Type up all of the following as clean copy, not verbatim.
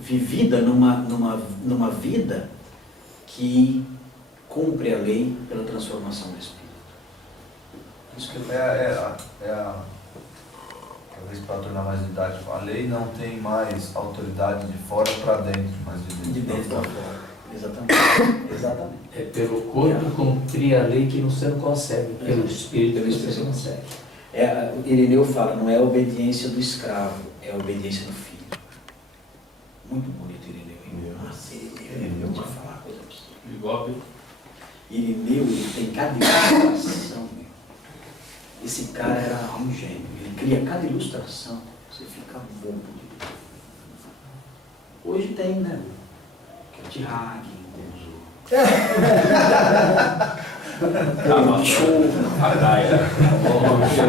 vivida numa vida que cumpre a lei pela transformação do Espírito. Isso que talvez para tornar mais didático, a lei não tem mais autoridade de fora para dentro, mas de dentro para fora. Exatamente. É pelo corpo cumprir a lei que você não consegue, pelo Espírito você não consegue. Irineu fala, não é a obediência do escravo, é a obediência do filho. Muito bonito, Irineu. Nossa, Irineu, vou te falar uma coisa pra você. Igual Irineu, ele tem cada ilustração. Esse cara era um gênio. Ele cria cada ilustração. Você fica bobo. Hoje tem, né? Que é de Hagen, show. Vamos ficar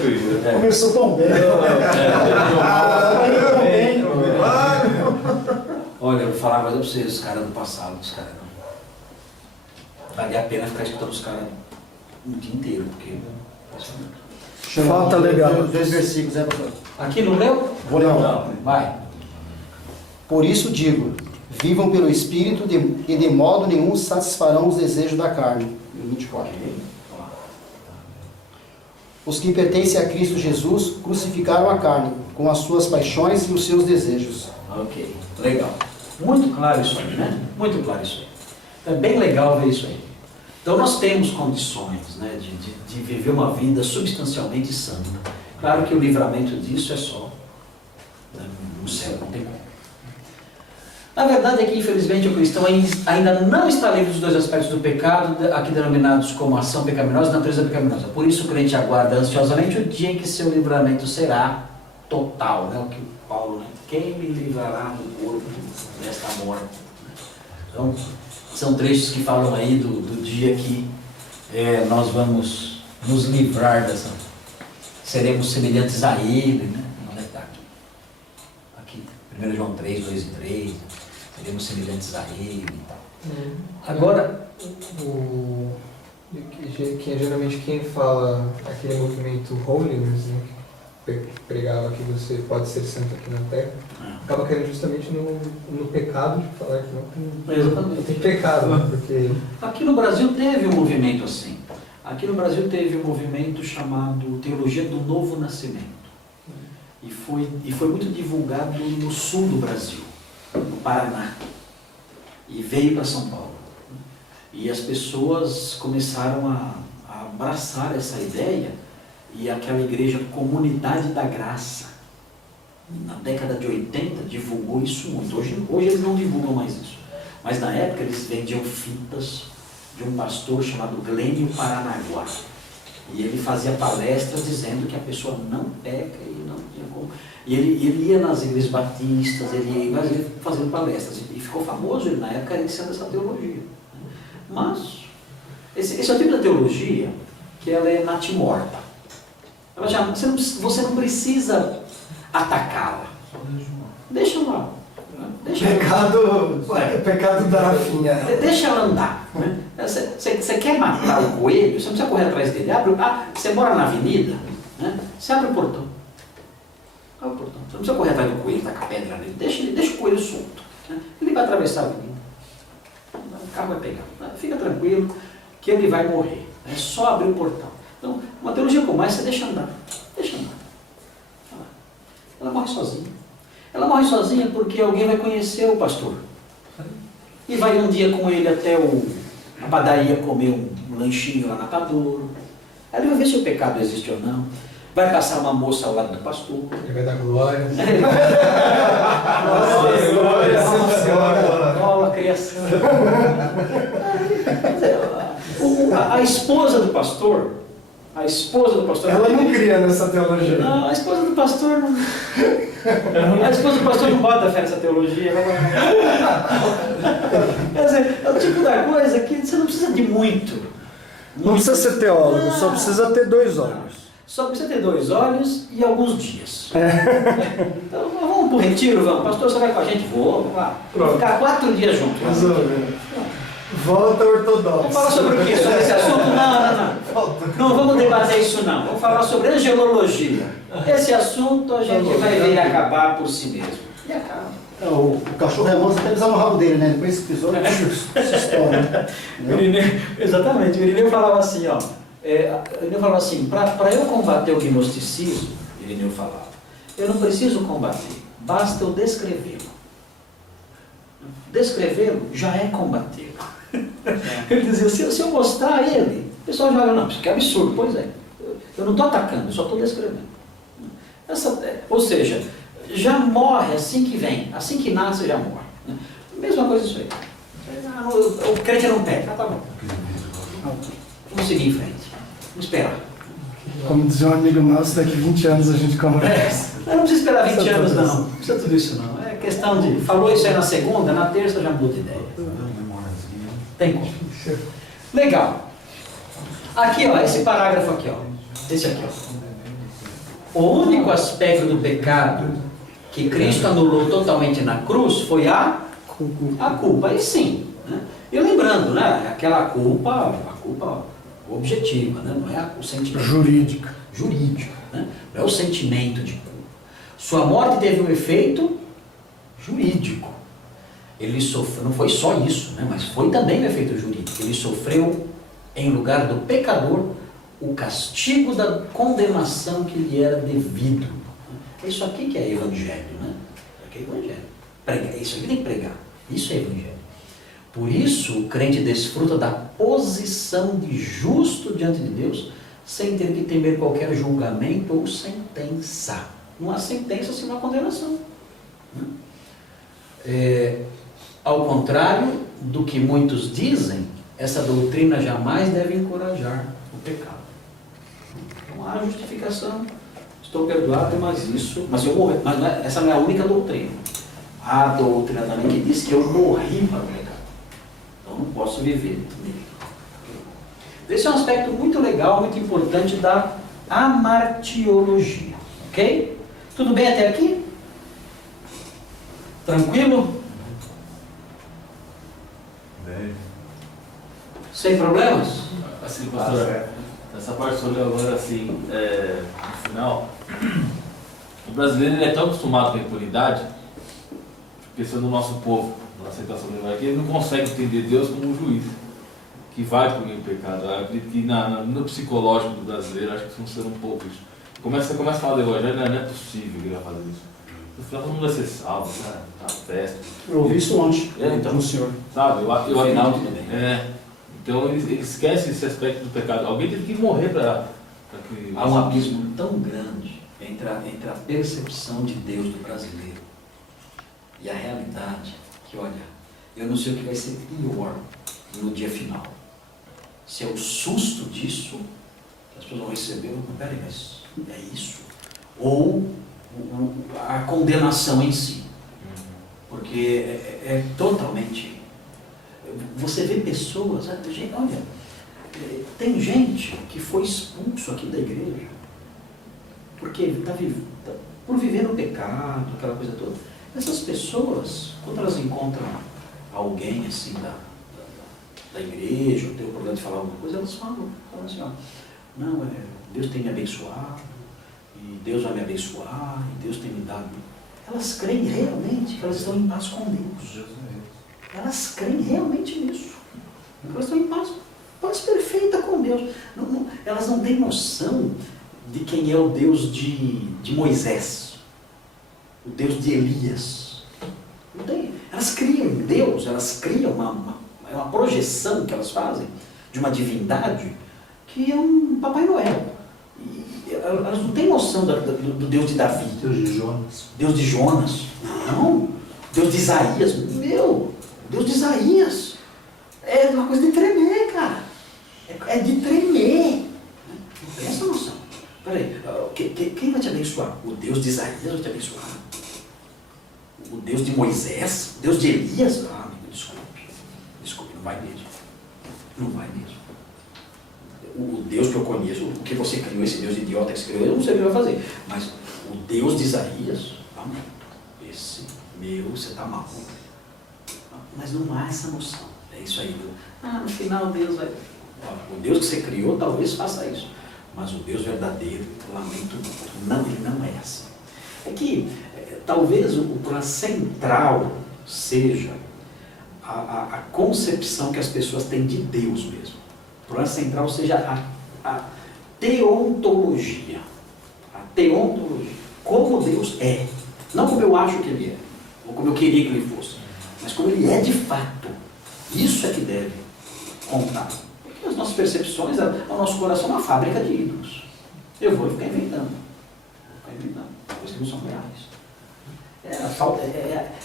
triste. Começou tão bem. Olha, eu vou falar uma coisa pra vocês, os caras do passado, os caras não. Vale a pena ficar escutando os caras o dia inteiro, porque. Falta legal. 2 versículos, né, pastor? Aqui no meu? Vou ler um. Vai. Por isso digo, vivam pelo Espírito e de modo nenhum satisfarão os desejos da carne. 24. Os que pertencem a Cristo Jesus crucificaram a carne, com as suas paixões e os seus desejos. Ok, legal. Muito claro isso aí, né? Muito claro isso aí. É bem legal ver isso aí. Então nós temos condições, né, de viver uma vida substancialmente santa. Claro que o livramento disso é só, né, no céu, não tem como. Na verdade é que, infelizmente, o cristão ainda não está livre dos 2 aspectos do pecado, aqui denominados como ação pecaminosa e natureza pecaminosa. Por isso o crente aguarda ansiosamente o dia em que seu livramento será total, né? O que Paulo, né? Quem me livrará do corpo desta morte? Então, são trechos que falam aí do dia que nós vamos nos livrar dessa... Seremos semelhantes a Ele, né? Onde é que está aqui? 1 João 3, 2 e 3... Seremos semelhantes a Ele e tal. Agora, que é geralmente quem fala aquele movimento holiness, né, que pregava que você pode ser santo aqui na Terra, acaba querendo justamente no pecado de falar que não tem pecado, né, porque... Aqui no Brasil teve um movimento assim. Aqui no Brasil teve um movimento chamado Teologia do Novo Nascimento. E foi muito divulgado no sul do Brasil, no Paraná, e veio para São Paulo. E as pessoas começaram a abraçar essa ideia, e aquela igreja Comunidade da Graça, na década de 80, divulgou isso muito. Hoje eles não divulgam mais isso, mas na época eles vendiam fitas de um pastor chamado Glênio Paranaguá, e ele fazia palestras dizendo que a pessoa não peca e não tinha como. E ele ia nas igrejas batistas, ele ia fazendo palestras, e ficou famoso ele, na época, iniciando essa teologia. Mas, esse é o tipo de teologia que ela é natimorta. Você não precisa atacá-la. Deixa lá. Pecado da rafinha. Deixa ela andar. Né? Você quer matar o coelho, você não precisa correr atrás dele. Você mora na avenida, né? Você abre o portão. Abre o portão. Você não precisa correr atrás do coelho, tacar pedra nele. Deixa o coelho solto. Né? Ele vai atravessar a avenida. O carro vai pegar. Fica tranquilo que ele vai morrer. É só abrir o portão. Então, uma teologia como essa, você deixa andar. Deixa andar. Ela morre sozinha. Ela morre sozinha porque alguém vai conhecer o pastor. E vai um dia com ele até a padaria comer um lanchinho lá na Tadouro. Aí ele vai ver se o pecado existe ou não. Vai passar uma moça ao lado do pastor. Ele vai dar glória. Nossa, criação. A esposa do pastor, ela não cria nessa teologia. Não, a esposa do pastor não. A esposa do pastor não bota fé nessa teologia. Quer dizer, é o tipo da coisa que você não precisa de muito. Não precisa ser teólogo, só precisa ter 2 olhos. Só precisa ter 2 olhos e alguns dias. Então vamos pro retiro, vamos. Pastor, você vai com a gente? Vamos lá. Vamos ficar 4 dias juntos. Volta ortodoxa. Vamos falar sobre o quê? Sobre esse assunto? Não. Não vamos debater isso não. Vamos falar sobre angelologia. Esse assunto a gente vai ver acabar por si mesmo. E acaba. O cachorro é manso até pisar no rabo dele, né? Depois esse episódio se estoura, né? O Irineu, exatamente, o Irineu falava assim, ó. O Irineu falava assim, para eu combater o gnosticismo, o Irineu falava, eu não preciso combater, basta eu descrevê-lo. Descrevê-lo já é combatê-lo. Ele dizia, se eu mostrar ele, o pessoal joga, não, isso que é absurdo, pois é. Eu não estou atacando, eu só estou descrevendo. Ou seja, já morre assim que vem, assim que nasce já morre. Né? Mesma coisa isso aí. O crente não pega, tá bom. Vamos seguir em frente. Vamos esperar. Como dizia um amigo nosso, daqui 20 anos a gente conversa. Não precisa esperar 20 anos não. Não precisa tudo isso não. É questão de... Falou isso aí na segunda, na terça já muda de ideia. Tem como. Legal. Aqui, ó, esse parágrafo aqui, ó. Esse aqui, ó. O único aspecto do pecado que Cristo anulou totalmente na cruz foi a culpa. Aí sim. Né? E lembrando, né? Aquela culpa objetiva, né? Não é o sentimento. Jurídica. Né? Não é o sentimento de culpa. Sua morte teve um efeito jurídico. Ele sofreu, não foi só isso, né? Mas foi também um efeito jurídico. Ele sofreu, em lugar do pecador, o castigo da condenação que lhe era devido. É isso aqui que é evangelho, né? Isso aqui é evangelho. Isso aqui tem que pregar. Isso é evangelho. Por isso, o crente desfruta da posição de justo diante de Deus, sem ter que temer qualquer julgamento ou sentença. Não há sentença, senão a condenação. Ao contrário do que muitos dizem, essa doutrina jamais deve encorajar o pecado. Não há justificação. Estou perdoado, mas eu morri. Mas essa não é a única doutrina. Há a doutrina também que diz que eu morri para o pecado. Então não posso viver nele. Esse é um aspecto muito legal, muito importante da amartiologia. Ok? Tudo bem até aqui? Tranquilo? Bem. Sem problemas? Assim, pastor, essa parte que você olhou agora, assim, no final, o brasileiro ele é tão acostumado com a impunidade, pensando no nosso povo, na aceitação do evangelho, que ele não consegue entender Deus como um juiz, que vai punir o pecado. Eu acredito que no psicológico do brasileiro, acho que funciona um pouco isso. Começa a falar do evangelho, não é possível que ele vai fazer isso. No final, todo mundo vai ser salvo, né? Tá festa. Eu ouvi isso ontem, Então, do senhor. sabe, eu Final, acredito. tudo bem. Então ele esquece esse aspecto do pecado. Alguém teve que morrer para que... Há um abismo tão grande entre a percepção de Deus do brasileiro e a realidade que, olha, eu não sei o que vai ser pior no dia final. Se é o susto disso, que as pessoas vão receber, não, peraí, mas é isso? Ou a condenação em si. Porque é totalmente... Você vê pessoas, olha, tem gente que foi expulso aqui da igreja porque por viver no pecado, aquela coisa toda. Essas pessoas, quando elas encontram alguém assim da igreja, ou tem o problema de falar alguma coisa, elas falam assim, ó, não, Deus tem me abençoado, e Deus vai me abençoar, e Deus tem me dado. Elas creem realmente que elas estão em paz com Deus. Elas creem realmente nisso. Elas estão em paz perfeita com Deus. Elas não têm noção de quem é o Deus de Moisés, o Deus de Elias. Não tem. Elas criam em Deus, elas criam uma projeção que elas fazem de uma divindade que é um Papai Noel. E elas não têm noção do Deus de Davi. Deus de Jonas. Deus de Jonas. Não. Deus de Isaías. Deus de Isaías é uma coisa de tremer, cara. É de tremer. Não tem essa noção. Peraí, quem vai te abençoar? O Deus de Isaías vai te abençoar? O Deus de Moisés? O Deus de Elias? Ah, amigo, desculpe, não vai mesmo. Não vai mesmo. O Deus que eu conheço, o que você criou, esse Deus idiota que você criou, eu não sei o que vai fazer. Mas o Deus de Isaías, esse você está maluco. Mas não há essa noção. É isso aí. No final Deus vai... O Deus que você criou talvez faça isso, mas o Deus verdadeiro, lamento, não, ele não é assim. É que talvez o problema central seja a concepção que as pessoas têm de Deus mesmo. O problema central seja a teontologia. A teontologia. Como Deus é. Não como eu acho que Ele é, ou como eu queria que Ele fosse, mas como Ele é de fato. Isso é que deve contar. Porque as nossas percepções, o nosso coração é uma fábrica de ídolos. Eu vou ficar inventando. Coisas que não são reais.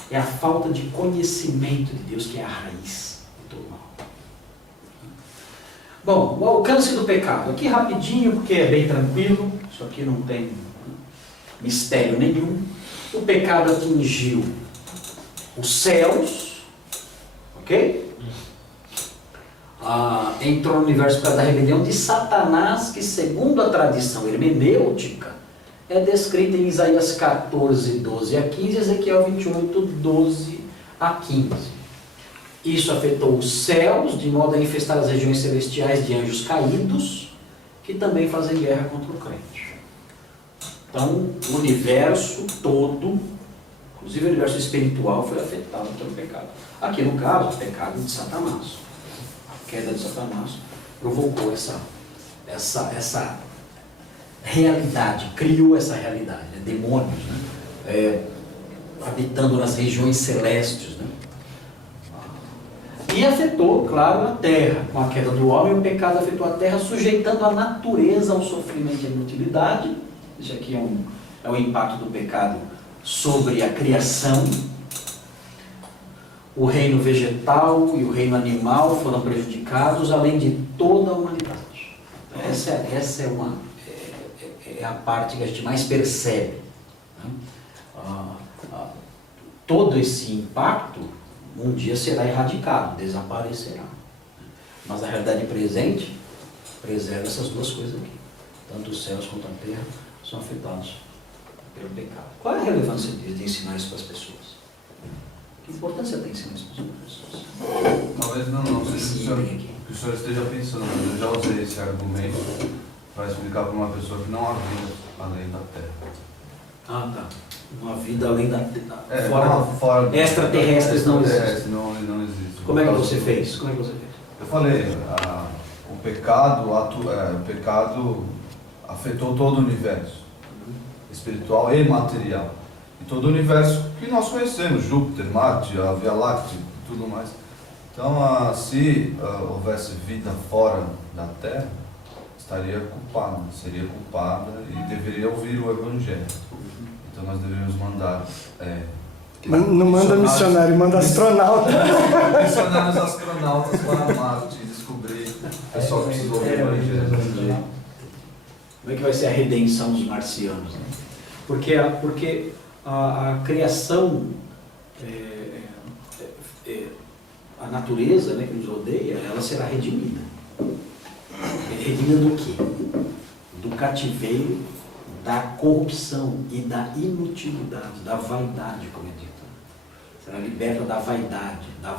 É a falta de conhecimento de Deus que é a raiz de todo mal. Bom, o alcance do pecado. Aqui rapidinho, porque é bem tranquilo. Isso aqui não tem mistério nenhum. O pecado atingiu os céus, ok? Entrou no universo por causa da rebelião de Satanás, que segundo a tradição hermenêutica, é descrita em Isaías 14, 12 a 15, Ezequiel 28, 12 a 15. Isso afetou os céus, de modo a infestar as regiões celestiais de anjos caídos, que também fazem guerra contra o crente. Então, o universo todo, inclusive o universo espiritual, foi afetado pelo pecado. Aqui no caso, o pecado de Satanás. A queda de Satanás provocou essa realidade, criou essa realidade, né? Demônios, né? Habitando nas regiões celestes, né? E afetou, claro, a terra. Com a queda do homem, o pecado afetou a terra, sujeitando a natureza ao sofrimento e à inutilidade. Isso aqui é o impacto do pecado sobre a criação. O reino vegetal e o reino animal foram prejudicados, além de toda a humanidade. Essa é a parte que a gente mais percebe, né? Todo esse impacto um dia será erradicado, desaparecerá. Mas a realidade presente preserva essas duas coisas aqui. Tanto os céus quanto a terra são afetados pelo pecado. Qual é a relevância de ensinar isso para as pessoas? Que importância tem ensinar isso para as pessoas? Talvez não seja que o senhor esteja pensando, mas eu já usei esse argumento para explicar para uma pessoa que não há vida além da Terra. Ah, tá. Uma vida além da Terra. Fora extraterrestres não existem. Não existe. Como é que você fez? Eu falei, o pecado afetou todo o universo, espiritual e material. E todo o universo que nós conhecemos, Júpiter, Marte, a Via Láctea e tudo mais. Então, se houvesse vida fora da Terra, seria culpada e deveria ouvir o Evangelho. Então nós deveríamos mandar... não manda missionário, manda astronauta. Missionários astronautas para Marte e descobrir o pessoal que precisa ouvir o Evangelho. Como é que vai ser a redenção dos marcianos? Né? Porque a criação, a natureza, né, que nos rodeia, ela será redimida. Redimida do quê? Do cativeiro, da corrupção e da inutilidade, da vaidade, como é dito. Será liberta da vaidade, da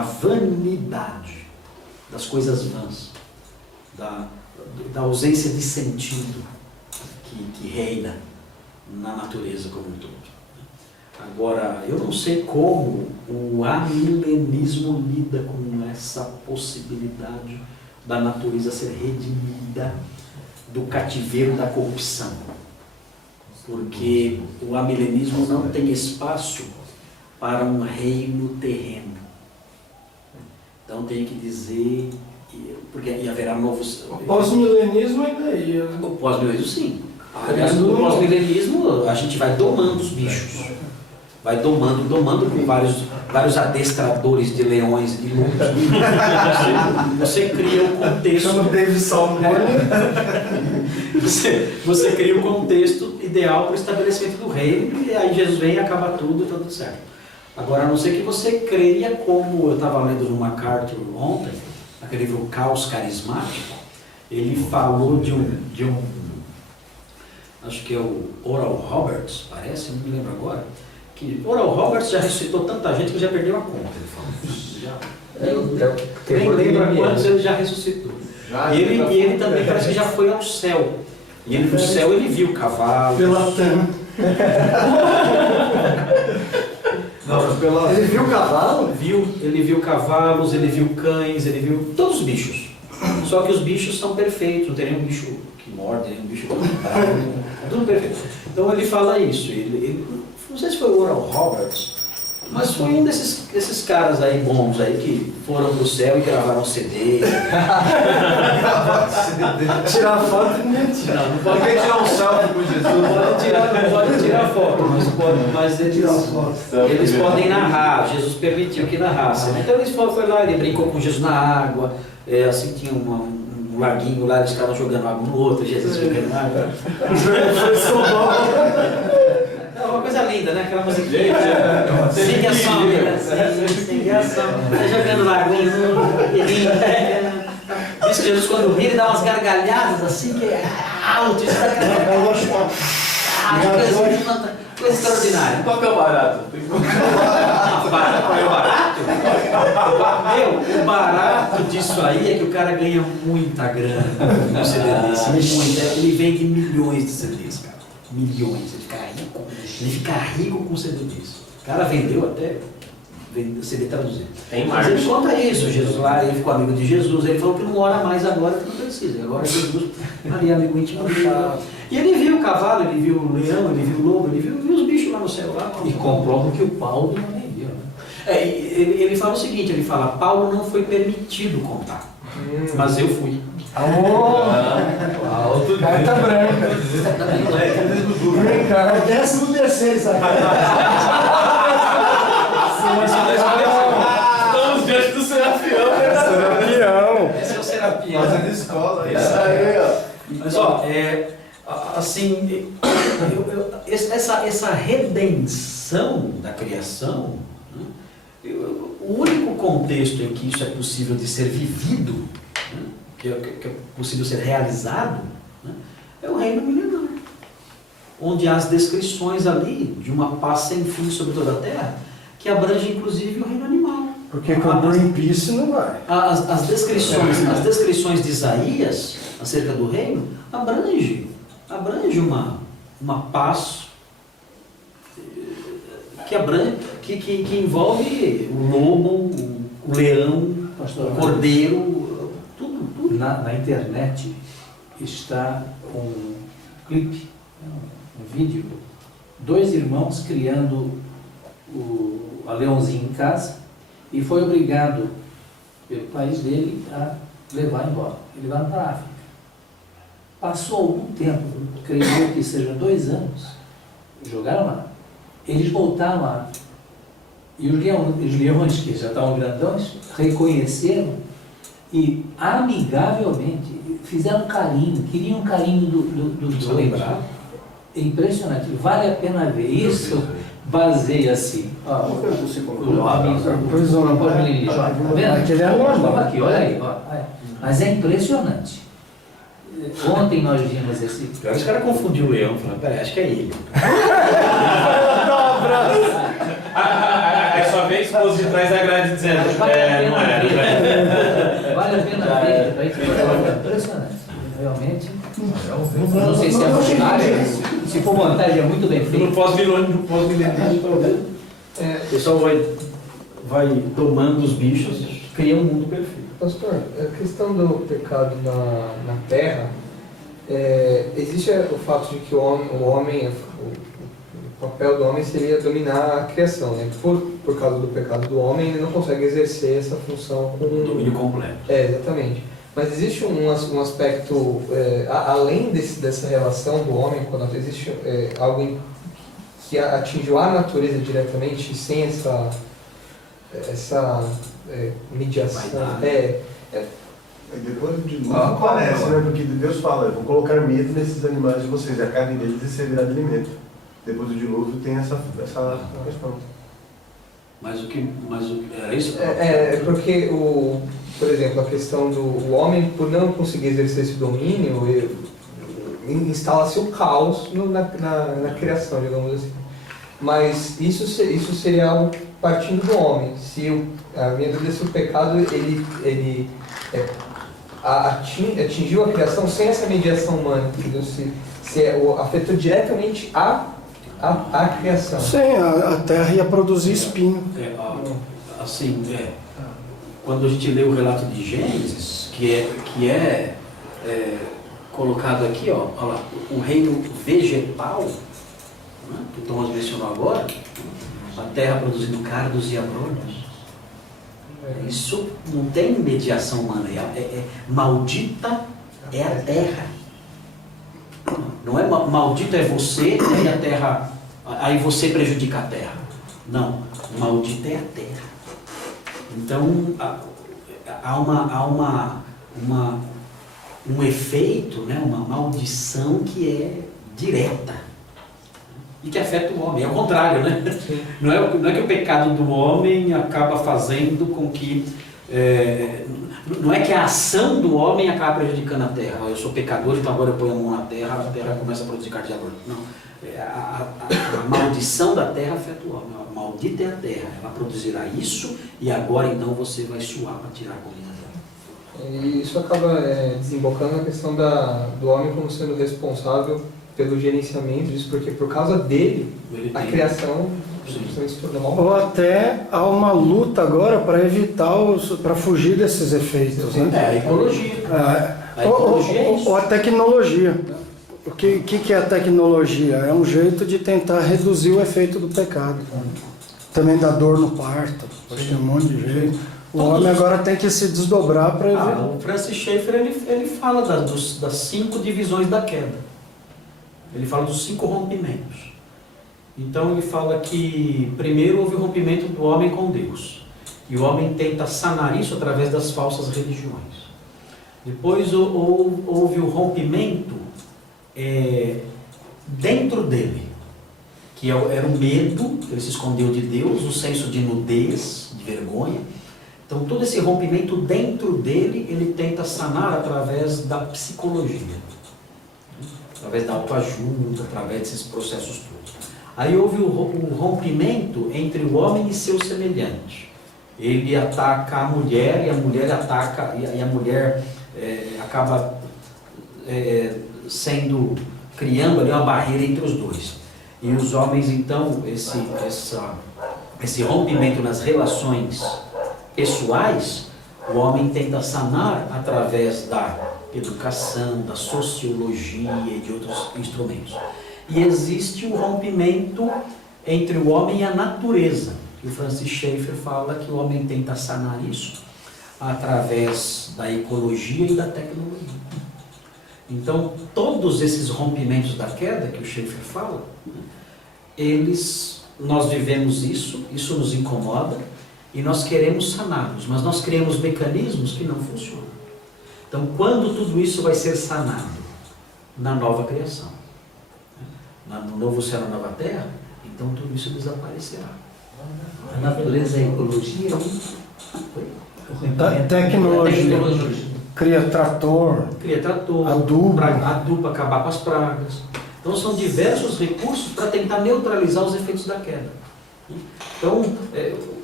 vanidade, das coisas vãs, da ausência de sentido que reina na natureza como um todo. Agora, eu não sei como o amilenismo lida com essa possibilidade da natureza ser redimida do cativeiro da corrupção. Porque o amilenismo não tem espaço para um reino terreno. Então tem que dizer, porque haverá novos... O pós-milenismo ainda ia. O pós-milenismo, sim. Aliás, no pós-milenismo a gente vai domando os bichos. Vai domando com vários adestradores de leões e de lobos. Você cria o contexto. Chama David Salmon. Você cria o contexto ideal para o estabelecimento do reino, e aí Jesus vem e acaba tudo e tá tudo certo. Agora, a não ser que você creia, como eu estava lendo no MacArthur ontem, naquele livro Caos Carismático, ele falou de um acho que é o Oral Roberts, parece, não me lembro agora, que Oral Roberts já ressuscitou tanta gente que já perdeu a conta, ele fala. Nem lembra quantos ele já ressuscitou. E ele também parece que já foi ao céu. E ele no céu ele viu cavalos. Pela terra. Ele viu o cavalo? Ele viu cavalos, ele viu cães, ele viu todos os bichos. Só que os bichos são perfeitos, não tem nenhum bicho que morde, nenhum bicho que tudo perfeito. Então ele fala isso. Ele, não sei se foi o Oral Roberts, mas foi um desses caras aí bons aí que foram pro céu e gravaram CD. Tirar foto e ninguém tira. Não pode Ninguém tirar um selfie com Jesus. não pode tirar foto, mas eles podem narrar. Jesus permitiu que narrasse. Então eles foram lá, ele brincou com Jesus na água, assim tinha um laguinho lá, eles estavam jogando água no outro, Jesus jogando água. É uma coisa linda, né? Aquela musiquinha. Siga a ação, né? Siga a ação. Tá jogando laguinho, diz que Jesus quando ri, ele dá umas gargalhadas assim, que é alto, isso coisa extraordinária. Qual que é o barato? Qual é o barato? Meu, o barato disso aí é que o cara ganha muita grana com CD desse, muita. Ele vende milhões de CDs, cara. Milhões, ele fica rico com CD disso. O cara vendeu até CD traduzido. Mas ele conta isso, Jesus lá, ele ficou amigo de Jesus, ele falou que não ora mais agora que não precisa. Agora Jesus, ali amigo íntimo dele. E ele viu o cavalo, ele viu o leão, ele viu o lobo, ele viu os bichos lá no céu. Lá, E comprova que o Paulo não viu. Né? Ele fala o seguinte, ele fala, Paulo não foi permitido contar, mas eu fui. Carta branca. É 13º, sabe? Estamos diante do Serafião. Esse é o Serapião. Fazendo escola. Isso aí, ó. Mas ó, assim, essa redenção da criação, né, o único contexto em que isso é possível de ser vivido, né, que é possível ser realizado, né, é o reino milenar, onde há as descrições ali de uma paz sem fim sobre toda a terra, que abrange inclusive o reino animal. Porque com o Greenpeace não vai. As descrições de Isaías acerca do reino abrange uma paz que envolve o lobo, o leão, o cordeiro, tudo. Na internet está um clipe, um vídeo, 2 irmãos criando a leãozinho em casa e foi obrigado pelo país dele a levar embora. Ele vai para a África. Passou algum tempo, creio que sejam 2 anos, jogaram lá. Eles voltaram lá. E os leões, que já estavam grandões, reconheceram e amigavelmente fizeram carinho, queriam um carinho do lembrar. É impressionante, vale a pena ver. Isso baseia-se. Aqui, olha aí. Mas é impressionante. Ontem nós vimos esse. Os caras confundiram o leão, falando, peraí, acho que é ele. Aí só vem esposa de trás da grade dizendo, não era. Vale a pena ver, é impressionante. Realmente. Não sei se é montagem, se for montagem é muito bem feito. No pós-milenismo, talvez. O pessoal vai tomando os bichos e cria um mundo perfeito. Pastor, a questão do pecado na Terra, existe o fato de que o papel do homem seria dominar a criação, né? Por causa do pecado do homem, ele não consegue exercer essa função com domínio completo. Exatamente. Mas existe um aspecto, além dessa relação do homem, quando existe algo que atingiu a natureza diretamente, sem essa mediação. E depois de novo aparece, né? Porque Deus fala, eu vou colocar medo nesses animais de vocês, e a carne deles servirá de alimento. Depois do dilúvio tem essa questão. Mas era isso? Porque, por exemplo, a questão do homem, por não conseguir exercer esse domínio, instala-se o caos na criação, digamos assim. Mas isso seria algo partindo do homem. A minha dúvida é se o pecado ele atingiu a criação sem essa mediação humana, entendeu? Se afetou diretamente a criação. Sim, a terra ia produzir espinho. Quando a gente lê o relato de Gênesis, que é colocado aqui, ó lá, o reino vegetal, né, que o Thomas mencionou agora, a terra produzindo cardos e abrolhos. Isso não tem mediação humana, maldita é a terra. Não é maldito é você, e a terra, aí você prejudica a terra. Não, maldita é a terra. Então há um efeito, né, uma maldição que é direta e que afeta o homem. É o contrário, né? Não é que o pecado do homem acaba fazendo com que não é que a ação do homem acaba prejudicando a terra. Eu sou pecador, então agora eu ponho a mão na terra, a terra começa a produzir carne de abrolhos. Não. A maldição da terra afeta o homem. Maldita é a terra, ela produzirá isso e agora então você vai suar para tirar a comida dela. E isso acaba desembocando na questão do homem como sendo responsável pelo gerenciamento disso, porque por causa dele, a criação se tornou mal. Ou até há uma luta agora para evitar, para fugir desses efeitos. Né? A ecologia. A ecologia é isso. Ou a tecnologia. O que é a tecnologia? É um jeito de tentar reduzir o efeito do pecado. Também dá dor no parto, tem um monte de jeito. O homem agora tem que se desdobrar para evitar. O Francis Schaeffer ele fala das 5 divisões da queda. Ele fala dos 5 rompimentos. Então ele fala que primeiro houve o rompimento do homem com Deus. E o homem tenta sanar isso através das falsas religiões. Depois houve o rompimento dentro dele, que era o medo, que ele se escondeu de Deus, o senso de nudez, de vergonha. Então todo esse rompimento dentro dele, ele tenta sanar através da psicologia, através da autoajuda, através desses processos todos. Aí houve o rompimento entre o homem e seu semelhante. Ele ataca a mulher e a mulher ataca, e a mulher acaba criando ali uma barreira entre os dois. E os homens então, esse rompimento nas relações pessoais, o homem tenta sanar através da educação, da sociologia e de outros instrumentos. E existe o rompimento entre o homem e a natureza. E o Francis Schaeffer fala que o homem tenta sanar isso através da ecologia e da tecnologia. Então, todos esses rompimentos da queda que o Schaeffer fala, nós vivemos isso nos incomoda e nós queremos saná-los, mas nós criamos mecanismos que não funcionam. Então, quando tudo isso vai ser sanado? Na nova criação. No novo céu e na nova terra, então tudo isso desaparecerá. A natureza é a ecologia, Tecnologia. Cria trator, adubo para acabar com as pragas. Então são diversos recursos para tentar neutralizar os efeitos da queda. Então,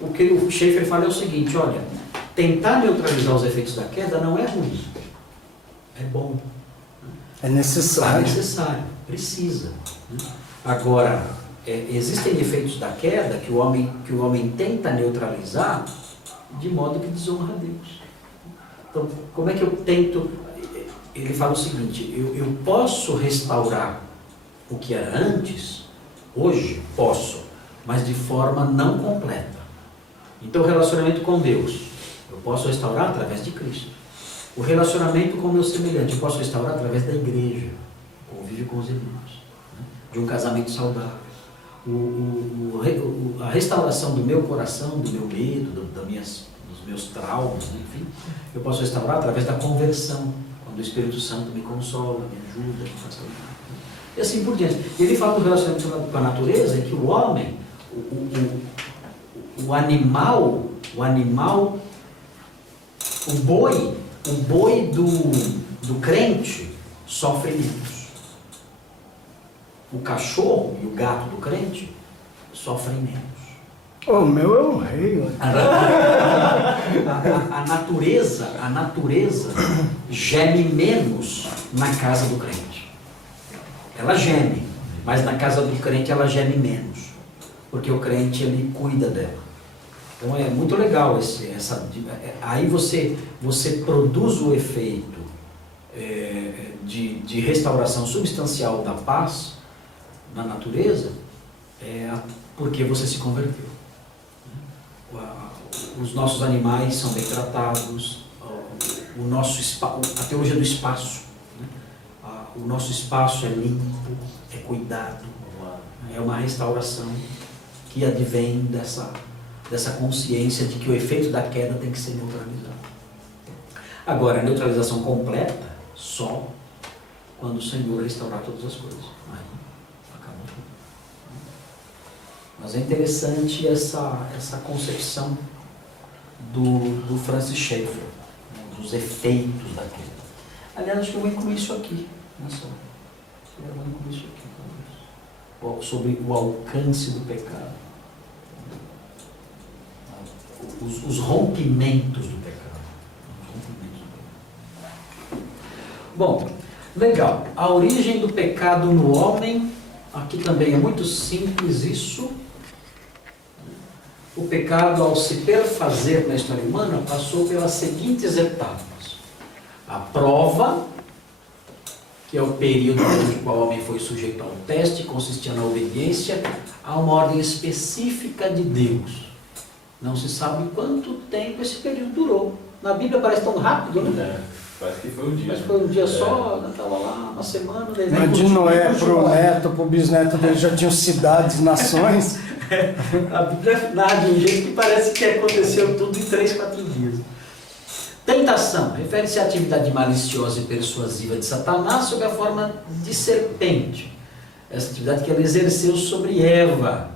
o que o Schaeffer fala é o seguinte, olha, tentar neutralizar os efeitos da queda não é ruim, é bom. é necessário. É necessário, precisa. Agora, existem efeitos da queda que o homem tenta neutralizar de modo que desonra a Deus. Então, como é que eu tento... Ele fala o seguinte, eu posso restaurar o que era antes, hoje posso, mas de forma não completa. Então, o relacionamento com Deus, eu posso restaurar através de Cristo. O relacionamento com o meu semelhante, eu posso restaurar através da igreja, convívio com os irmãos, de um casamento saudável. A restauração do meu coração, do meu medo, dos meus traumas, enfim, eu posso restaurar através da conversão, quando o Espírito Santo me consola, me ajuda, me faz caminhar. E assim por diante. Ele fala do relacionamento com a natureza, que o homem, o animal, o boi do crente sofre menos. O cachorro e o gato do crente sofrem menos. O meu é um rei. Né? A natureza geme menos na casa do crente. Ela geme, mas na casa do crente ela geme menos, porque o crente ele cuida dela. Então é muito legal aí você produz o efeito de restauração substancial da paz na natureza, porque você se converteu. Os nossos animais são bem tratados, a teologia do espaço, né? O nosso espaço é limpo, é cuidado, é uma restauração que advém dessa consciência de que o efeito da queda tem que ser neutralizado. Agora, a neutralização completa só quando o Senhor restaurar todas as coisas. Aí acabou tudo. Mas é interessante essa concepção do Francis Schaeffer, né, dos efeitos da queda. Aliás, acho que eu vou incluir isso aqui. Eu vou incluir isso aqui, talvez. Sobre o alcance do pecado. Os rompimentos do pecado. Bom, legal. A origem do pecado no homem, aqui também é muito simples isso. O pecado, ao se perfazer na história humana, passou pelas seguintes etapas. A prova, que é o período no qual o homem foi sujeito ao teste, consistia na obediência a uma ordem específica de Deus. Não se sabe quanto tempo esse período durou. Na Bíblia parece tão rápido, né? Parece que foi um dia. Mas foi um dia só, estava lá uma semana. Mas de Noé pro neto, pro bisneto dele já tinham cidades, nações. A Bíblia narra de um jeito que parece que aconteceu tudo em 3, 4 dias. Tentação refere-se à atividade maliciosa e persuasiva de Satanás sob a forma de serpente. Essa atividade que ela exerceu sobre Eva.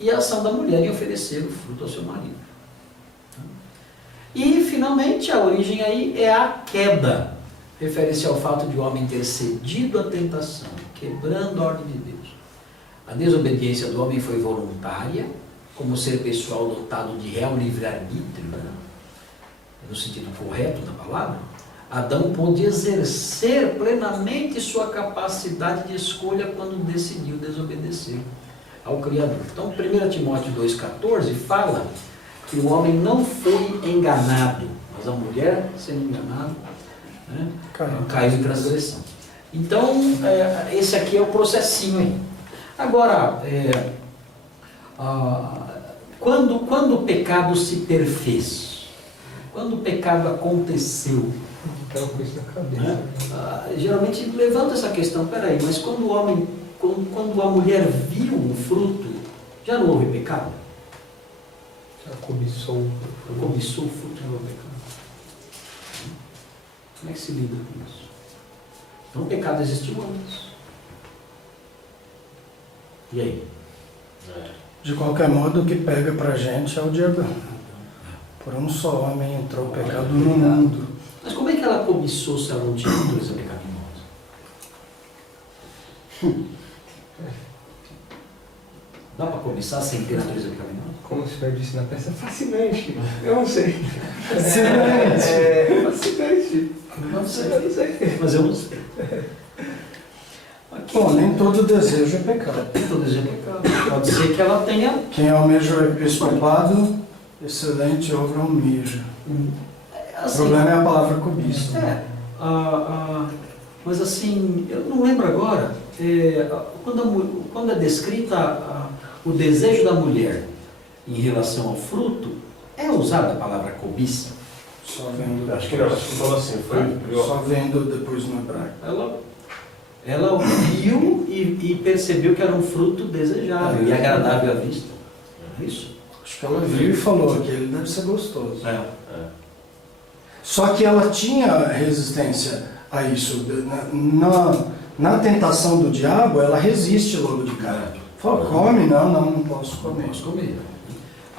E a ação da mulher em oferecer o fruto ao seu marido. E, finalmente, a origem aí é a queda. Refere-se ao fato de o homem ter cedido à tentação, quebrando a ordem de Deus. A desobediência do homem foi voluntária, como ser pessoal dotado de real livre-arbítrio, né? No sentido correto da palavra. Adão pôde exercer plenamente sua capacidade de escolha quando decidiu desobedecer ao Criador. Então, 1 Timóteo 2,14 fala que o homem não foi enganado, mas a mulher, sendo enganada, né, caiu em transgressão. Então, esse aqui é o processinho aí. Agora, quando o pecado se perfez, quando o pecado aconteceu, Aquela coisa na cabeça. né, geralmente levanta essa questão, peraí, mas quando a mulher viu o fruto, já não houve pecado? Já cobiçou o fruto. Cobiçou o fruto, já não houve pecado. Como é que se lida com isso? Então o pecado existiu antes. E aí? De qualquer modo, o que pega pra gente é o diabo. Por um só homem entrou o pecado no mundo. Mas como é que ela cobiçou se ela não tinha natureza pecaminosa? Dá para cobiçar sem ter natureza pecaminosa? Como o senhor disse na peça, fascinante. Eu não sei. Fascinante. Fascinante. Não sei. Eu não sei. Mas eu não sei. Bom, nem todo desejo é pecado. Todo desejo é pecado. Pode ser que ela tenha. Quem almeja o episcopado, excelente obra almeja. O Assim, problema é a palavra cobiça. Mas assim, eu não lembro agora, quando é descrita o desejo da mulher em relação ao fruto, é usada a palavra cobiça? Só vendo. Acho que não, acho que falou assim, Só vendo depois no hebraico. Ela viu e percebeu que era um fruto desejável e agradável à vista. É isso? Acho que ela viu e falou que ele deve ser gostoso. É. Só que ela tinha resistência a isso. Na tentação do diabo, ela resiste logo de cara. Fala, come? Não posso comer. Posso comer.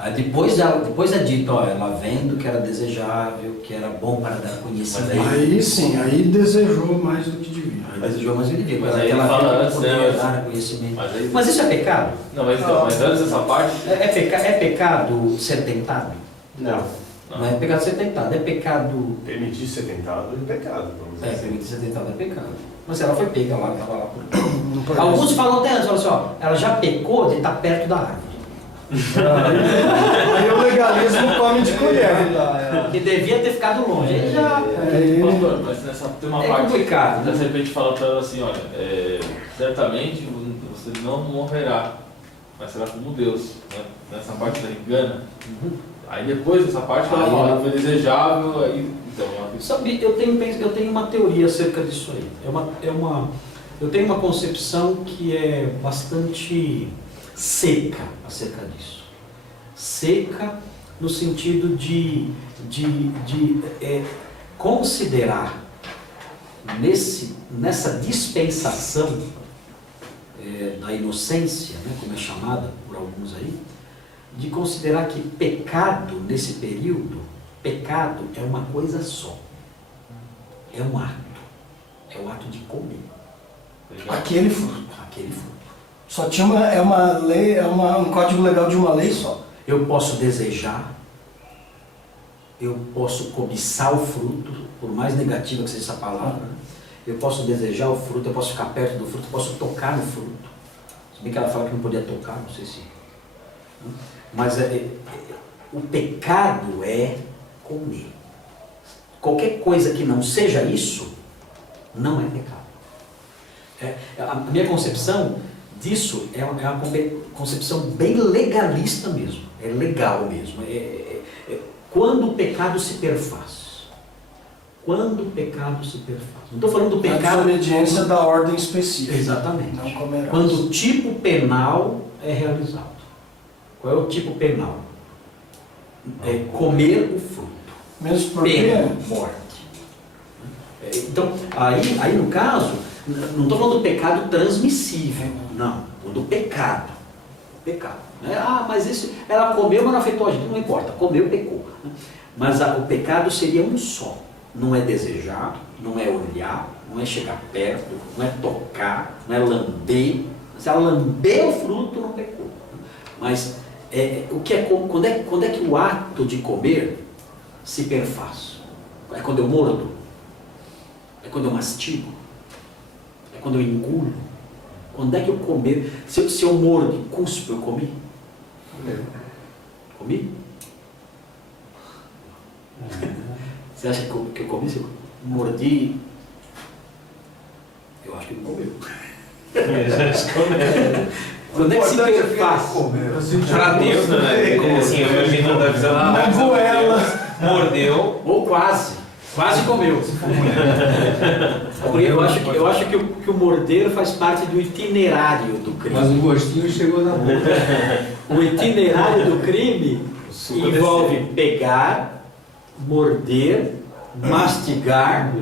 Aí depois é dito, ó, ela vendo que era desejável, que era bom para dar conhecimento. Aí sim, aí desejou mais do que devia. Aí desejou mais do que devia. Mas aí ela ele fala vendo antes, que poderia né, dar conhecimento. Mas, Mas isso é pecado? não, mas, então, mas antes dessa parte. É pecado ser tentado? Não. Não é pecado ser tentado, é pecado. Permitir ser tentado é pecado, vamos dizer assim. Permitir ser tentado é pecado. Mas ela foi pega lá, estava lá por. Não parece. Alguns falam até antes, falam assim, ó, ela já pecou de estar perto da árvore. Aí o legalismo come de colher. Que devia ter ficado longe. Ele já. Aí, Pastor, mas nessa, tem uma É parte. complicado, né? De repente fala para ela assim: olha, certamente você não morrerá, mas será como Deus. Né? Nessa parte da engana. Aí depois dessa parte ela Aí fala ela- foi desejável, aí. Então, Sabe, eu tenho uma teoria acerca disso aí. Eu tenho uma concepção que é bastante seca acerca disso. Seca no sentido de considerar nessa dispensação da inocência, né, como é chamada por alguns aí, de considerar que pecado nesse período, pecado é uma coisa só. É um ato. É o ato de comer aquele fruto. aquele fruto. Só tinha uma lei, um código legal de uma lei só. Eu posso desejar, eu posso cobiçar o fruto, por mais negativa que seja essa palavra, né? Eu posso desejar o fruto, eu posso ficar perto do fruto, eu posso tocar no fruto. Se bem que ela fala que não podia tocar, não sei se. Mas o pecado é comer. Qualquer coisa que não seja isso, não é pecado. A minha concepção disso é uma concepção bem legalista mesmo. É legal mesmo. Quando o pecado se perfaz. Quando o pecado se perfaz. Não estou falando do A pecado. desobediência da ordem específica. Exatamente. Não comerás. Quando o tipo penal é realizado. Qual é o tipo penal? É comer o fruto. Mesmo porque Pena, morte. Então, aí no caso, não estou falando do pecado transmissível, não, o do pecado. Pecado. Mas ela comeu, mas não afetou a gente, não importa, comeu, pecou. Mas o pecado seria um só. Não é desejar, não é olhar, não é chegar perto, não é tocar, não é lamber. Se ela lamber o fruto, não pecou. Mas quando é que o ato de comer se perfaz? É quando eu mordo? É quando eu mastigo? É quando eu engulo? Quando é que eu comer? Se eu mordo e cuspo, eu comi? Comi? Você acha que eu comi? Se eu mordi, eu acho que não comeu. Quando é que se perfaz? Pra Deus, né? Assim, eu imagino da visão na goela. mordeu. Ou quase comeu. Porque eu acho que o morder faz parte do itinerário do crime. Mas o gostinho chegou na boca. O itinerário do crime envolve pegar, morder, mastigar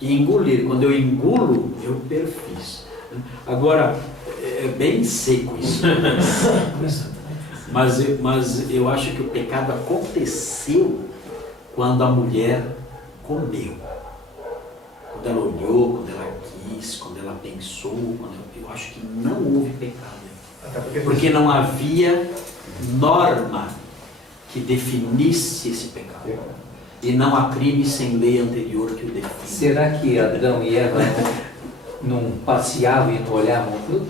e engolir. Quando eu engulo, eu perfiz. Agora, é bem seco isso. Mas eu acho que o pecado aconteceu quando a mulher comeu. Quando ela olhou, quando ela quis, quando ela pensou. Eu acho que não houve pecado. Porque não havia norma que definisse esse pecado. E não há crime sem lei anterior que o define. Será que Adão e Eva não passeavam e não olhavam o fruto?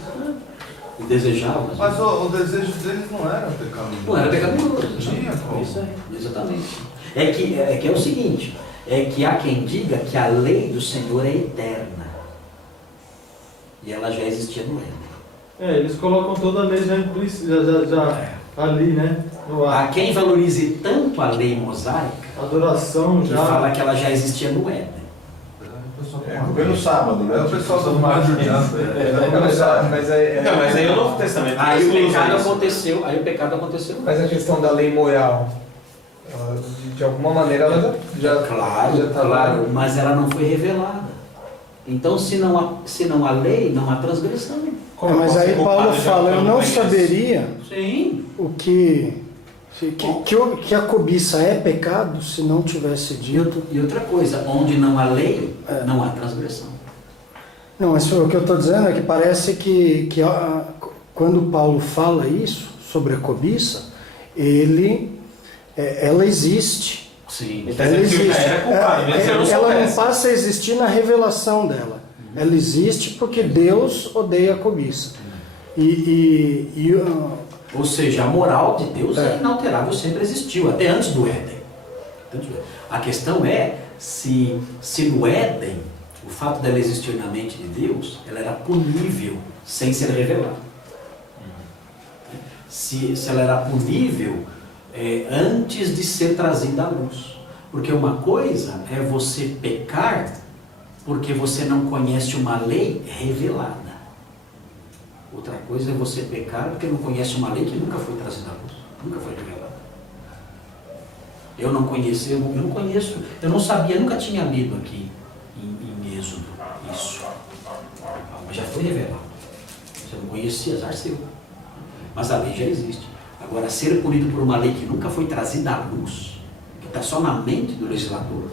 E desejavam. Mas o desejo deles não era pecado. Não era pecaminoso. Tinha como. Isso aí, exatamente. É que é o seguinte, é que há quem diga que a lei do Senhor é eterna. E ela já existia no Éden. Eles colocam toda a lei já ali, né? No Há ar. quem valorize tanto a lei mosaica Adoração que já. fala que ela já existia no Éden. Pelo sábado, né? É o pessoal do mar judiaço. Mas Aí o Novo Testamento Aí o explica pecado isso. aconteceu. Mas a questão da lei moral, ela, de alguma maneira, ela já Claro, já tá claro, lá. mas ela não foi revelada. Então, se não há lei, não há transgressão. Mas aí Paulo fala, eu não saberia Sim. o que Que a cobiça é pecado, se não tivesse dito. E outra coisa, onde não há lei, não há transgressão. Não, mas o que eu estou dizendo é que parece que quando Paulo fala isso, sobre a cobiça, ela existe. Sim. Ele está dizendo que já era culpado, mesmo se eu não Ela não soubesse. passa a existir na revelação dela. Ela existe porque Deus odeia a cobiça. Ou seja, a moral de Deus é inalterável, sempre existiu, até antes do Éden. A questão é se no Éden, o fato dela existir na mente de Deus, ela era punível sem ser revelada. Se ela era punível antes de ser trazida à luz. Porque uma coisa é você pecar porque você não conhece uma lei revelada. Outra coisa é você pecar porque não conhece uma lei que nunca foi trazida à luz, nunca foi revelada. Eu não conheço, eu não sabia, nunca tinha lido aqui em Êxodo isso. Mas já foi revelado. Você não conhecia, azar seu. Mas a lei já existe. Agora, ser punido por uma lei que nunca foi trazida à luz, que está só na mente do legislador,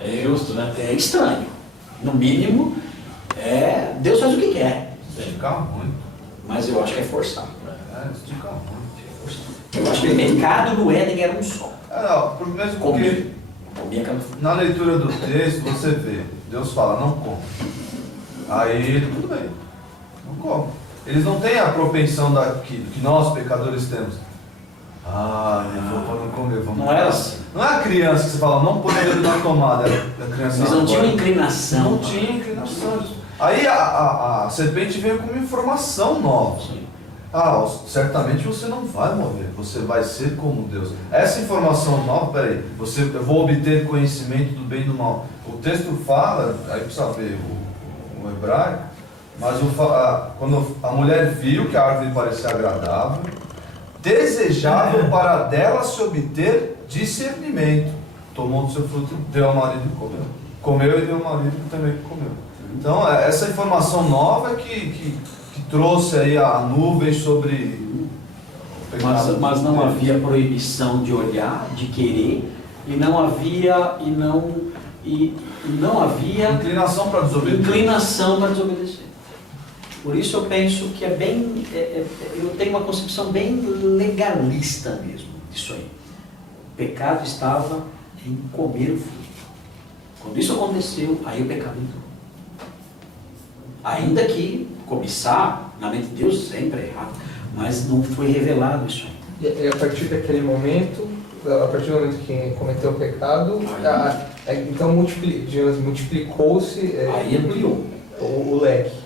É justo, né? é estranho. No mínimo, Deus faz o que quer. Estica muito. Mas eu acho que é forçado. Estica muito. Eu acho que o pecado no Éden era um só. Não, mesmo porque Comia aquela... na leitura do texto você vê, Deus fala, não come. Aí tudo bem, não come. Eles não têm a propensão daquilo que nós, pecadores, temos. Eu vou não comer, vamos. Não era assim. Não é a criança que você fala, não põe o dedo na tomada. A criança Eles não tinham pode. inclinação. Não tinha inclinação. Aí a serpente veio com uma informação nova. Certamente você não vai morrer, você vai ser como Deus. Essa informação nova, peraí, eu vou obter conhecimento do bem e do mal. O texto fala, aí precisa ver o hebraico, mas quando a mulher viu que a árvore parecia agradável, desejável para dela se obter discernimento, tomou do seu fruto, deu ao marido e comeu. Comeu e deu ao marido e também comeu. Então, essa informação nova que trouxe aí a nuvem sobre o pecado. Mas não havia proibição de olhar, de querer, e não havia Inclinação para desobedecer. Por isso eu penso que eu tenho uma concepção bem legalista mesmo disso aí. O pecado estava em comer o fruto. Quando isso aconteceu, aí o pecado entrou. Ainda que cobiçar, na mente de Deus sempre é errado, mas não foi revelado isso aí. E a partir daquele momento, a partir do momento que cometeu o pecado, então multiplicou-se aí ampliou o leque.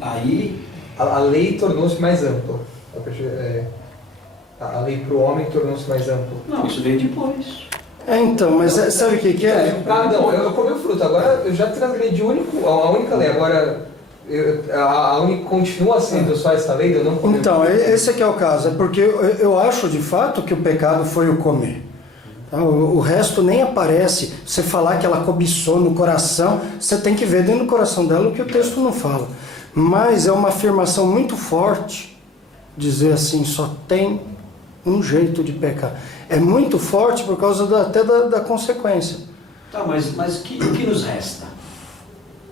Aí a lei tornou-se mais ampla. A lei para o homem tornou-se mais ampla. não, isso veio depois. Então, mas sabe o que é? Não, eu comi o fruto, agora eu já transgredi a única lei, agora a única continua sendo só essa lei, eu não comi. Então, esse aqui é o caso, é porque eu acho de fato que o pecado foi o comer. O resto nem aparece. Você falar que ela cobiçou no coração, você tem que ver dentro do coração dela o que o texto não fala. Mas é uma afirmação muito forte dizer assim, só tem um jeito de pecar. É muito forte por causa até da consequência. Tá, mas o que nos resta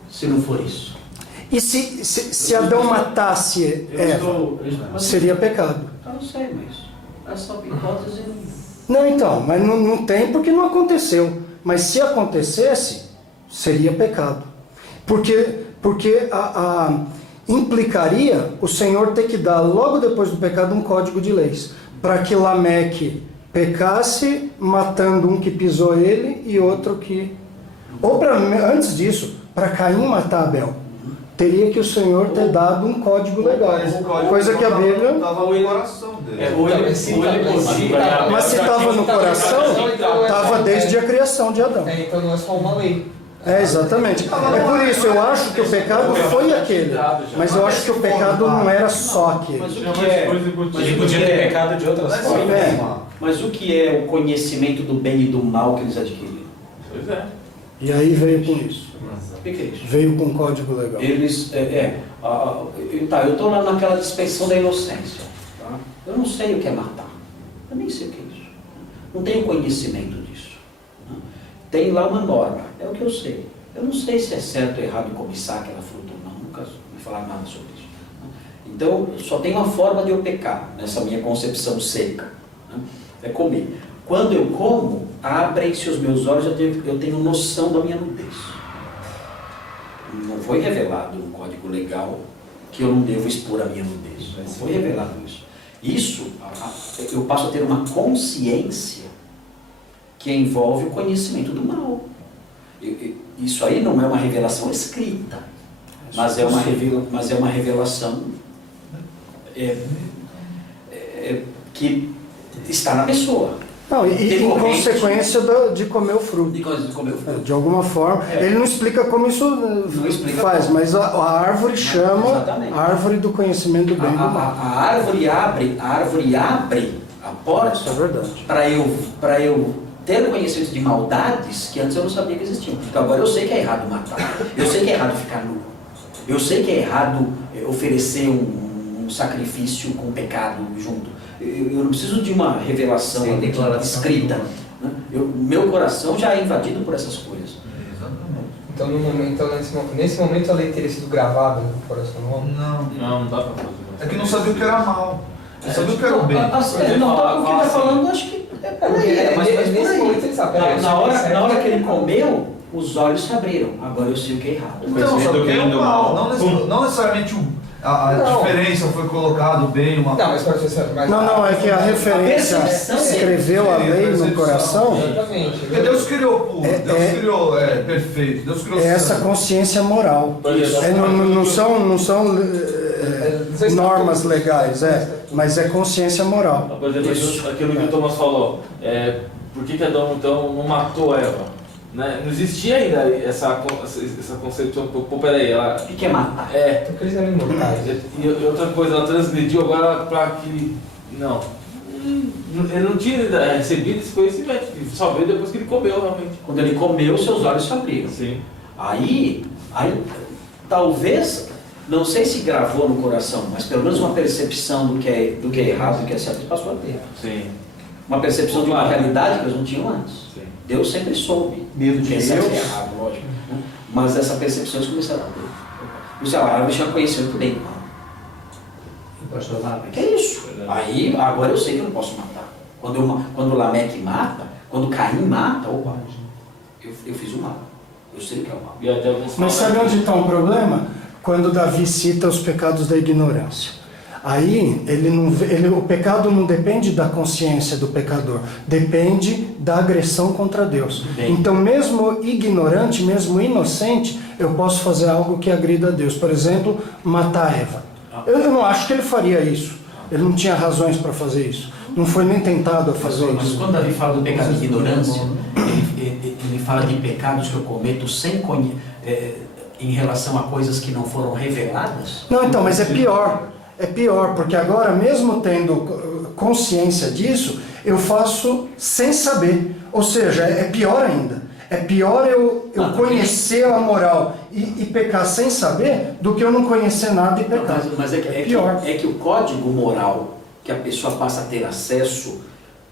se não for isso? E se Adão matasse Eva, seria pecado. Eu não sei, mas essa hipótese Não, então, mas não tem porque não aconteceu. Mas se acontecesse, seria pecado. Porque implicaria o Senhor ter que dar, logo depois do pecado, um código de leis. Para que Lameque pecasse, matando um que pisou ele e outro que... Ou antes disso, para Caim matar Abel. Teria que o Senhor ter dado um código legal. Coisa que a Bíblia... Estava no coração dele. Mas se estava no coração, estava desde a criação de Adão. Então não é só uma lei. Exatamente. É por isso, eu acho que o pecado foi aquele. Mas eu acho que o pecado não era só aquele. Mas o que é? Ele podia ter pecado de outras formas. Mas o que é o conhecimento do bem e do mal que eles adquiriram? Pois é. E aí veio com isso. O que é isso? Veio com código legal. Eles, tá, eu estou lá naquela dispensão da inocência. Tá? Eu não sei o que é matar. Eu nem sei o que é isso. Não tenho conhecimento disso. Né? Tem lá uma norma, é o que eu sei. Eu não sei se é certo ou errado cobiçar aquela fruta ou não. Nunca me falaram nada sobre isso. Né? Então, só tem uma forma de eu pecar, nessa minha concepção seca. Né? É comer. Quando eu como, abrem-se os meus olhos, eu tenho noção da minha nudez. Não foi revelado no Código Legal que eu não devo expor a minha nudez. Não foi revelado isso. Isso, eu passo a ter uma consciência que envolve o conhecimento do mal. Isso aí não é uma revelação escrita, mas é uma revelação que está na pessoa. Não, e em consequência de comer o fruto. De alguma forma. Ele não explica como isso faz, mas a árvore chama exatamente. A árvore do conhecimento do bem e do mal. A árvore abre a porta para eu ter conhecimento de maldades que antes eu não sabia que existiam. Então agora eu sei que é errado matar, eu sei que é errado ficar nu, eu sei que é errado oferecer um sacrifício com pecado junto. Eu não preciso de uma revelação escrita. Né? Meu coração já é invadido por essas coisas. Então, nesse momento a lei teria sido gravada no coração do homem? Não dá pra fazer. É que não sabia o que era mal. Não sabia o que era o bem. O que está falando, acho que é por aí. Mas nesse momento ele sabe. Na hora que ele comeu, os olhos se abriram. Agora eu sei o que é errado. Então, sabe o que é o mal. Não necessariamente a diferença foi colocada, o bem, uma... Não, Não, é que a referência escreveu a lei no coração. Exatamente. Porque Deus criou puro, Deus criou perfeito, Deus criou essa santo. consciência moral. Não são normas legais, mas é consciência moral. Por exemplo, aquilo que o Thomas falou, por que Adão então não matou Eva? Né? Não existia ainda essa concepção, pô, peraí, ela... O que é matar? Porque eles eram imortais. E outra coisa, ela transgrediu agora para que... Não. Ele não tinha ainda recebido esse conhecimento, só veio depois que ele comeu realmente. Quando ele comeu, seus olhos se abriram. Sim. Aí talvez, não sei se gravou no coração, mas pelo menos uma percepção do que é errado, do que é certo, ele passou a ter. Sim. Uma percepção de uma realidade que eles não tinham antes. Sim. Deus sempre soube. Medo de que é certo Deus. e errado, lógico. Né? Mas essa percepção eles começaram a ter. Você a árvore tinha conhecimento bem. Que é isso? Aí, agora eu sei que eu não posso matar. Quando Lameque mata, quando Caim mata, opa, eu fiz o mal. Eu sei o que é o mal. E até Mas sabe onde está o problema? Quando Davi cita os pecados da ignorância. Aí o pecado não depende da consciência do pecador, depende da agressão contra Deus. Bem. Então, mesmo ignorante, mesmo inocente, eu posso fazer algo que agrida a Deus. Por exemplo, matar Eva. Eu não acho que ele faria isso. Ele não tinha razões para fazer isso. Não foi nem tentado a fazer Mas isso. quando Davi fala do pecado de ignorância, ele fala de pecados que eu cometo sem em relação a coisas que não foram reveladas. Não, então, mas é pior. É pior, porque agora, mesmo tendo consciência disso, eu faço sem saber. Ou seja, é pior ainda. É pior eu conhecer a moral e pecar sem saber do que eu não conhecer nada e pecar. Mas é pior. Que o código moral que a pessoa passa a ter acesso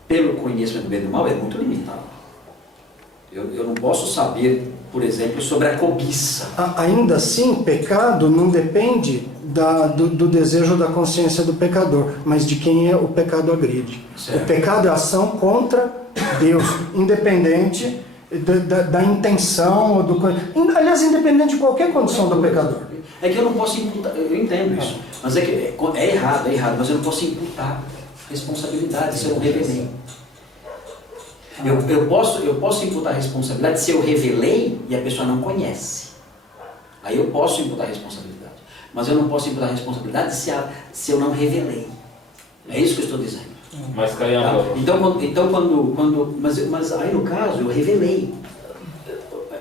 pelo conhecimento do bem e do mal é muito limitado. Eu não posso saber, por exemplo, sobre a cobiça. Ainda assim, pecado não depende do desejo da consciência do pecador, mas de quem o pecado agride. Certo. O pecado é ação contra Deus, independente da intenção, aliás, independente de qualquer condição do pecador. É que eu não posso imputar, eu entendo isso, mas é errado, mas eu não posso imputar responsabilidade se eu não revelei. Eu posso imputar responsabilidade se eu revelei e a pessoa não conhece. Aí eu posso imputar responsabilidade. Mas eu não posso imputar responsabilidade se eu não revelei. É isso que eu estou dizendo. Mas caiu Tá? Mas aí no caso eu revelei.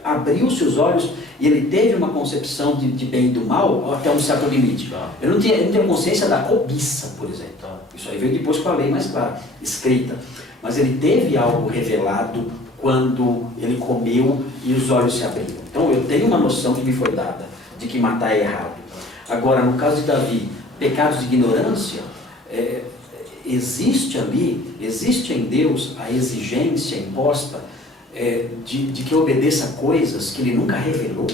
Abriu-se os olhos e ele teve uma concepção de bem e do mal até um certo limite. Eu não tinha consciência da cobiça, por exemplo. Isso aí veio depois com a lei mais clara, escrita. Mas ele teve algo revelado quando ele comeu e os olhos se abriram. Então eu tenho uma noção que me foi dada de que matar é errado. Agora, no caso de Davi, pecados de ignorância, existe em Deus a exigência imposta de que eu obedeça coisas que Ele nunca revelou.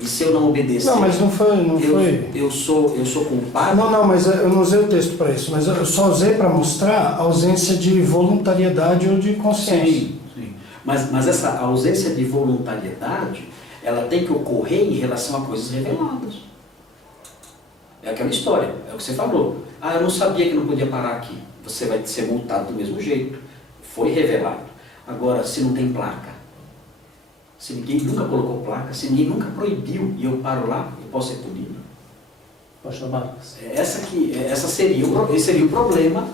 E se eu não obedecer, Não, mas não foi. Eu sou culpado. Não, mas eu não usei o texto para isso, mas eu só usei para mostrar a ausência de voluntariedade ou de consciência. Sim. Mas essa ausência de voluntariedade, ela tem que ocorrer em relação a coisas reveladas. É aquela história, é o que você falou. Ah, eu não sabia que não podia parar aqui. Você vai ser multado do mesmo jeito. Foi revelado. Agora, se não tem placa, se ninguém nunca colocou placa, se ninguém nunca proibiu e eu paro lá, eu posso ser punido. Pastor Marcos. Esse seria o problema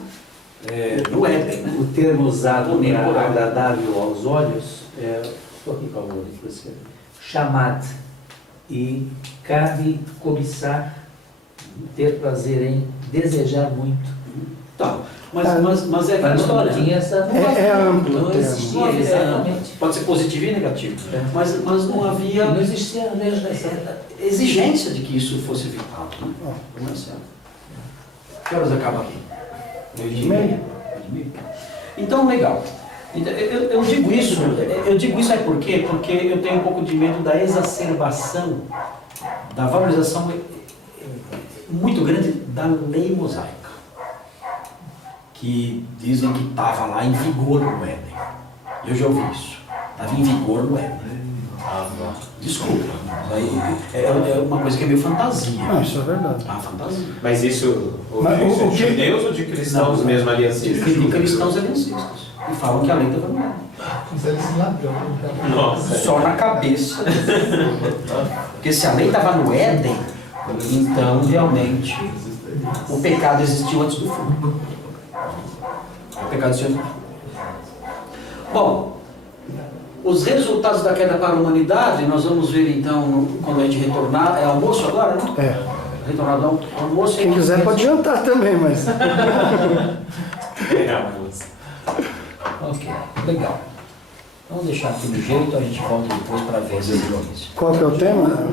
no Éden, né? O termo usado para agradável aos olhos, estou aqui com a olho, por isso chamad, e cabe cobiçar, ter prazer em, desejar muito. Tá, mas é aquela história. Não tinha essa, amplo não o termo. existia, exatamente. Pode ser positivo e negativo, mas não havia Não existia mesmo essa exigência de que isso fosse evitado. Né? Não é certo. Que horas acaba aqui? 2h30. Então, legal. Eu digo isso sabe por quê? Porque eu tenho um pouco de medo da exacerbação, da valorização muito grande da lei mosaica, que dizem que estava lá em vigor no Éden. Eu já ouvi isso. Estava em vigor no Éden. Desculpa, mas aí é uma coisa que é meio fantasia. Não, isso é verdade. Ah, fantasia. Mas isso Mas de judeus ou de cristãos mesmo aliancistas? De cristãos aliancistas. E falam que a lei estava no Éden. Mas eles ladrão, então. Nossa. Só na cabeça. Porque se a lei estava no Éden, então realmente o pecado existiu antes do fruto. O pecado existiu antes do fruto. Bom, os resultados da queda para a humanidade, nós vamos ver então quando a gente retornar. É almoço agora, né? Retornar do almoço. Quem quiser pode jantar também, mas. Ok, legal. Vamos deixar aqui do jeito, a gente volta depois para ver as reuniões. Qual que é o tema?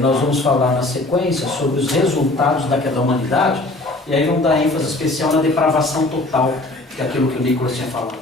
Nós vamos falar na sequência sobre os resultados da queda da humanidade, e aí vamos dar ênfase especial na depravação total, que é aquilo que o Nicolas tinha falado.